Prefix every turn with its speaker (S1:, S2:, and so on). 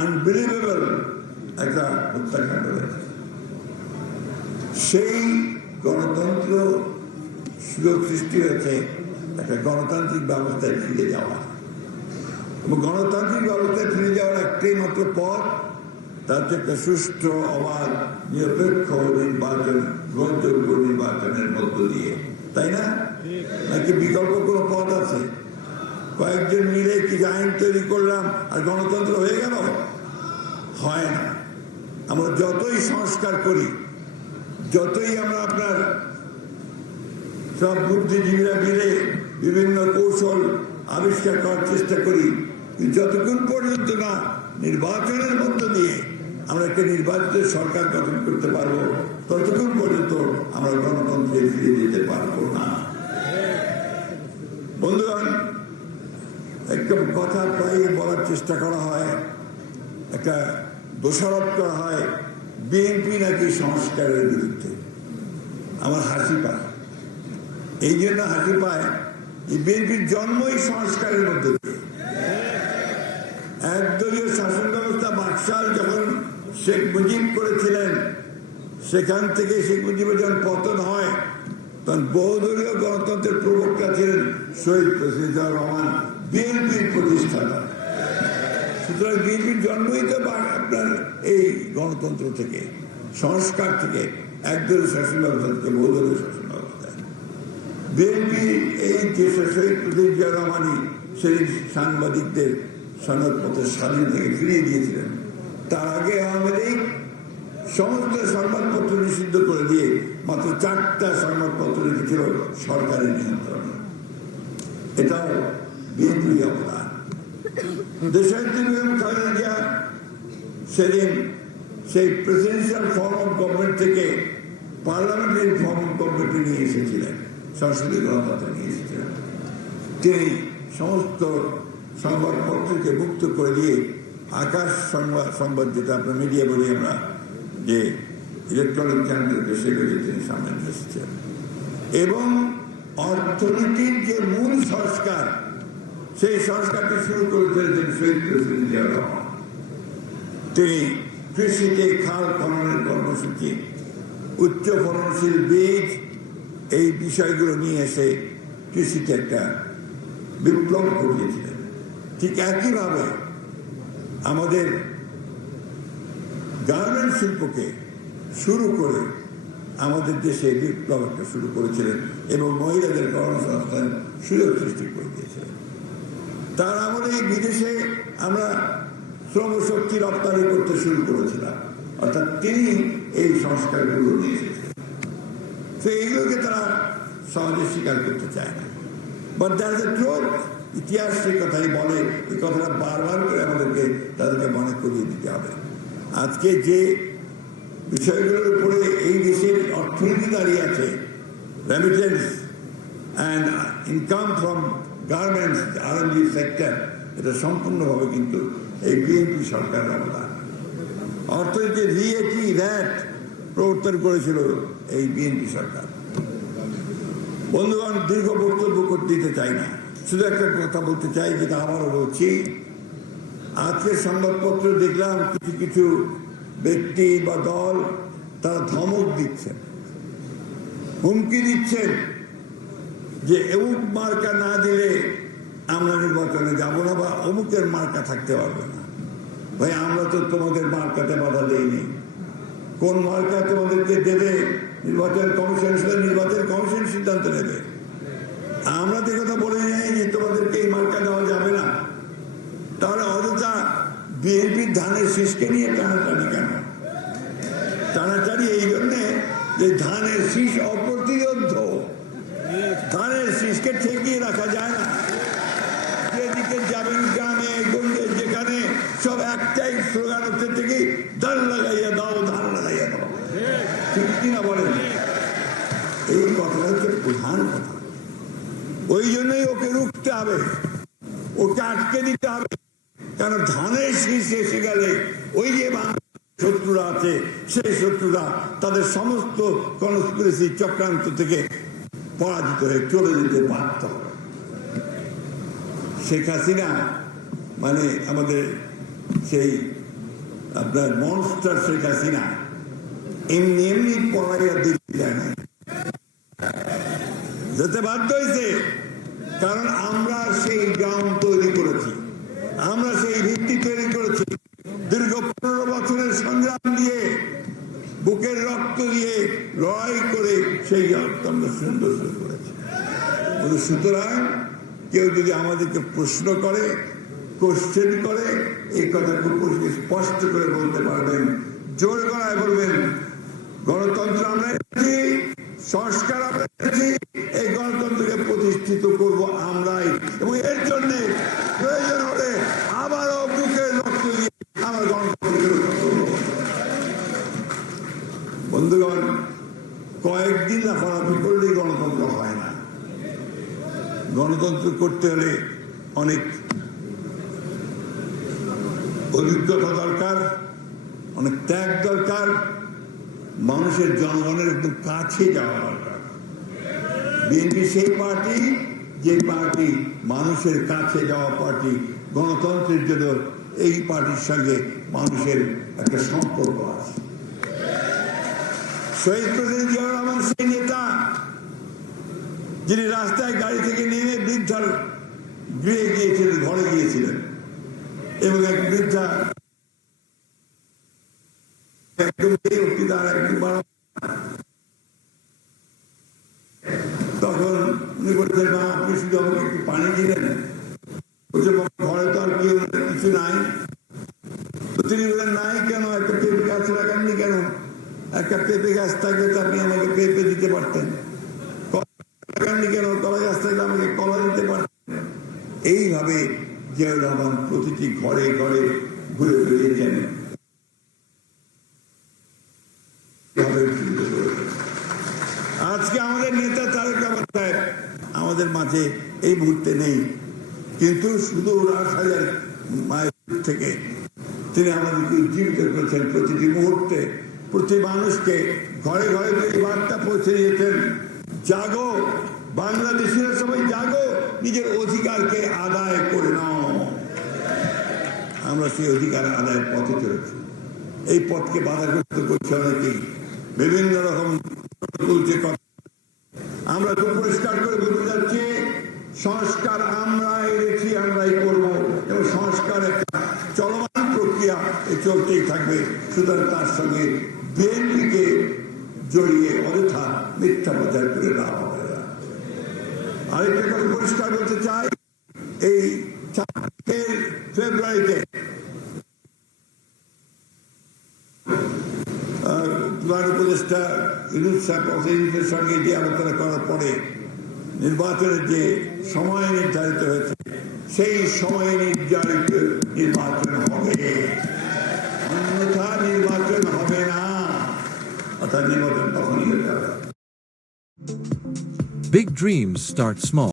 S1: Unbelievable একটা হত্যাকাণ্ড সেই গণতন্ত্র সুযোগ সৃষ্টি হয়েছে একটা গণতান্ত্রিক ব্যবস্থায় ফিরে যাওয়া। এবং গণতান্ত্রিক ব্যবস্থায় ফিরে যাওয়ার একটাই মাত্র পথ তার হচ্ছে একটা সুষ্ঠু অবাধ নিরপেক্ষ নির্বাচন গ্রহণযোগ্য নির্বাচনের মধ্য দিয়ে। তাই না? নাকি বিকল্প কোনো পথ আছে? কয়েকজন মিলে কি আইন তৈরি করলাম আর গণতন্ত্র হয়ে গেল? হয় না। আমরা যতই সংস্কার করি, যতই আমরা আপনার সব বুদ্ধিজীবীরা মিলে বিভিন্ন কৌশল আবিষ্কার করার চেষ্টা করি যতক্ষণ পর্যন্ত না নির্বাচনের মধ্য দিয়ে আমরা একটা নির্বাচিত সরকার গঠন করতে পারব, ততক্ষণ পর্যন্ত আমরা গণতন্ত্রে ফিরে যেতে পারব না বন্ধুগণ একটা কথা প্রায় বলার চেষ্টা করা হয়, একটা দোষারোপ করা হয়, বিএনপি নাকি সংস্কারের বিরুদ্ধে। আমার হাসি পায়। এই জন্য হাসি পায় যে বিএনপির জন্মই সংস্কারের মধ্যে একদলীয় শাসন ব্যবস্থা বাকশাল যখন শেখ মুজিব করেছিলেন, সেখান থেকে শেখ মুজিবের যখন পতন হয়, তখন বহুদলীয় গণতন্ত্রের প্রবক্তা ছিলেন শহীদ প্রেসিডেন্ট রহমান। বিএনপির প্রতিষ্ঠাতা সুতরাং বিএনপির জন্মই তো আপনার এই গণতন্ত্র থেকে, সংস্কার থেকে, একদলীয় শাসন ব্যবস্থা থেকে, বহুদলীয় শাসন ব্যবস্থায়। বিএনপি এই যে শহীদ প্রেসিডেন্ট জিয়া সেই সাংবাদিকদের সনদপত্র স্বাধীন থেকে ফিরিয়ে দিয়েছিলেন। তার আগে আওয়ামী লীগ সমস্ত সংবাদপত্র নিষিদ্ধ করে দিয়ে মাত্র চারটা সংবাদপত্র রেখেছিল সরকারের নিয়ন্ত্রণে। এটাও বিএনপি অবদান দেশায়ত্রী বেগম খালেদা জিয়া সেদিন সেই প্রেসিডেন্সিয়াল ফর্ম অফ গভর্নমেন্ট থেকে পার্লামেন্টারি ফর্ম অফ গভর্নমেন্টে নিয়ে এসেছিলেন সংসদীয় গণতন্ত্রে নিয়ে এসেছিলেন তিনি সমস্ত সংবাদপত্রকে মুক্ত করে দিয়ে আকাশ সংবাদ সংবাদ যেটা আপনার মিডিয়া বলি আমরা যে ইলেকট্রনিক চ্যানেলকে সেগুলি তিনি সামনে এসেছেন এবং অর্থনীতির যে মূল সংস্কার সেই সংস্কারটি শুরু করেছিলেন তিনি শহীদ প্রেসিডেন্ট জিয়া রহমান তিনি কৃষিতে খাল খননের কর্মসূচি, উচ্চ ফলনশীল বীজ, এই বিষয়গুলো নিয়ে এসে কৃষিতে একটা বিপ্লব ঘটিয়েছিলেন। ঠিক একইভাবে আমাদের গার্মেন্ট শিল্পকে শুরু করে আমাদের দেশে বিপ্লব শুরু করেছিলেন এবং মহিলাদের কর্মসংস্থান সুযোগ সৃষ্টি করে দিয়েছিলেন। তার আমলে বিদেশে আমরা শ্রমশক্তি রপ্তানি করতে শুরু করেছিলাম। অর্থাৎ তিনি এই সংস্কারগুলো নিয়ে তো এইগুলোকে তারা সহজে স্বীকার করতে চায় না। বাট দ্যাট দ্য ইতিহাস সেই কথাই বলে, এই কথাটা বারবার করে আমাদেরকে, তাদেরকে মনে করিয়ে দিতে হবে। আজকে যে বিষয়গুলোর উপরে এই দেশের অর্থনীতি দাঁড়িয়ে আছে remittance and income from garments R sector এটা সম্পূর্ণভাবে কিন্তু এই বিএনপি সরকারের অবদান। অর্থনীতির ভিএটি ভ্যাট প্রবর্তন করেছিল এই বিএনপি সরকার। বন্ধুগণ, দীর্ঘ বক্তব্য করতে দিতে চাই না। শুধু একটা কথা বলতে চাই, যেটা আমারও বলছি। আজকের সংবাদপত্র দেখলাম কিছু কিছু ব্যক্তি বা দল তারা ধমক দিচ্ছেন, হুমকি দিচ্ছেন। যে অমুক মার্কা না দিলে আমরা নির্বাচনে যাব না বা অমুকের মার্কা থাকতে পারবে না। ভাই, আমরা তো তোমাদের মার্কাতে বাধা দেইনি। কোন মার্কা তোমাদেরকে দেবে? নির্বাচন কমিশন সেটা নির্বাচন কমিশন সিদ্ধান্ত নেবে। আমরা তো কথা বলে যাই যে তোমাদেরকে এই মার্কা দেওয়া যাবে না। তাহলে অযথা বিএনপির ধানের শীষকে নিয়ে একটাই স্লোগান হচ্ছে থেকে ধান লাগাইয়া দাও ধান লাগাইয়া দাও। ঠিক কিনা বলেন? এই কথাটা হচ্ছে প্রধান কথা। ওই জন্যই ওকে রুখতে হবে, ওকে আটকে দিতে হবে। কারণ ধানের শীষ এসে গেলে ওই যে শত্রুরা আছে, সেই শত্রুরা তাদের সমস্ত কনস্পিরেসি চক্রান্ত থেকে পরাজিত হয়ে চলে যেতে হবে। শেখ হাসিনা মানে আমাদের সেই, আপনার মনস্টার শেখ হাসিনা, এমনি এমনি পড়াইয়া দিতে যায় যেতে বাধ্য হয়েছে কারণ আমরা সেই গ্রাউন্ড তৈরি করেছি, আমরা সেই ভিত্তি তৈরি করেছি। দীর্ঘ পনেরো বছরের সংগ্রাম দিয়ে, বুকের রক্ত দিয়ে লড়াই করে সেই গ্রাউন্ডটা আমরা সুন্দর করেছি। সুতরাং কেউ যদি আমাদেরকে প্রশ্ন করে কোশ্চেন করে এই কথাটুকু স্পষ্ট করে বলতে পারবেন, জোর গলায় বলবেন, গণতন্ত্র আমরা এনেছি, সংস্কার আমরা এনেছি, এই গণতন্ত্রকে প্রতিষ্ঠিত করব আমরাই। এবং এর জন্য প্রয়োজন হলে আবারও বুকের রক্ত দিয়ে আমরা গণতন্ত্রকে বন্ধুগণ, কয়েকদিন লাফালাফি করলেই গণতন্ত্র হয় না। গণতন্ত্র করতে হলে অনেক অভিজ্ঞতা দরকার, অনেক ত্যাগ দরকার, মানুষের জনগণের একদম কাছে যাওয়া দরকার। বিএনপি সেই পার্টি, যে পার্টি মানুষের কাছে যাওয়া পার্টি, গণতন্ত্রের জন্য এই পার্টির সঙ্গে মানুষের একটা সম্পর্ক আছে। শহীদ প্রেসিডেন্ট জিয়াউর রহমান সেই নেতা, যিনি রাস্তায় গাড়ি থেকে নেমে বৃদ্ধার গৃহে গিয়েছিলেন, ঘরে গিয়েছিলেন। এবং এক বৃদ্ধা একদম একদম বারো- তখন উনি বলছেন মা আপনি শুধু আমাকে একটু পানি দিলেন বলছে ঘরে তো আর কেউ কিছু নাই। তিনি বললেন, নাই কেন? একটা পেঁপে গাছ লাগাননি কেন? একটা পেঁপে গাছ থাকলে তো আপনি আমাকে পেঁপে দিতে পারতেন। লাগাননি কেন? কলা গাছ থাকলে আমাকে কলা দিতে পারতেন। এইভাবে জিয়াউর রহমান প্রতিটি ঘরে ঘরে ঘুরে বেরিয়েছেন। আজকে আমাদের নেতা সাহেব আমাদের মাঝে এই মুহূর্তে নেই, কিন্তু শুধু রাজহাজার মায়ের থেকে তিনি আমাদেরকে উজ্জীবিত করেছেন প্রতিটি মুহূর্তে প্রতি মানুষকে ঘরে ঘরে এই বার্তা পৌঁছে দিয়েছেন, জাগো বাংলাদেশিরা সবাই জাগো, নিজের অধিকারকে আদায় করে নাও। আমরা সেই অধিকার আদায়ের পথে চলেছি। এই পথকে বাধাগ্রস্ত করছে অনেকেই বিভিন্ন রকম আমরা খুব পরিষ্কার করে বলতে যাচ্ছি সংস্কার আমরা এনেছি আমরাই করব। এবং সংস্কার একটা চলমান প্রক্রিয়া চলতেই থাকবে। সুতরাং তার সঙ্গে বিএনপিকে জড়িয়ে অযথা মিথ্যা প্রচার করে লাভ হবে আরেকটা কথা পরিষ্কার বলতে চাই, এই ফেব্রুয়ারিতে উপদেষ্টা ইউনুস সঙ্গে আলোচনা করার পরে নির্বাচনের যে সময় নির্ধারিত হয়েছে, সেই সময়ে নির্ধারিত নির্বাচন হবে। অন্যথা নির্বাচন হবে না। অর্থাৎ নির্বাচন তখনই হতে হবে।
S2: Big dreams start small.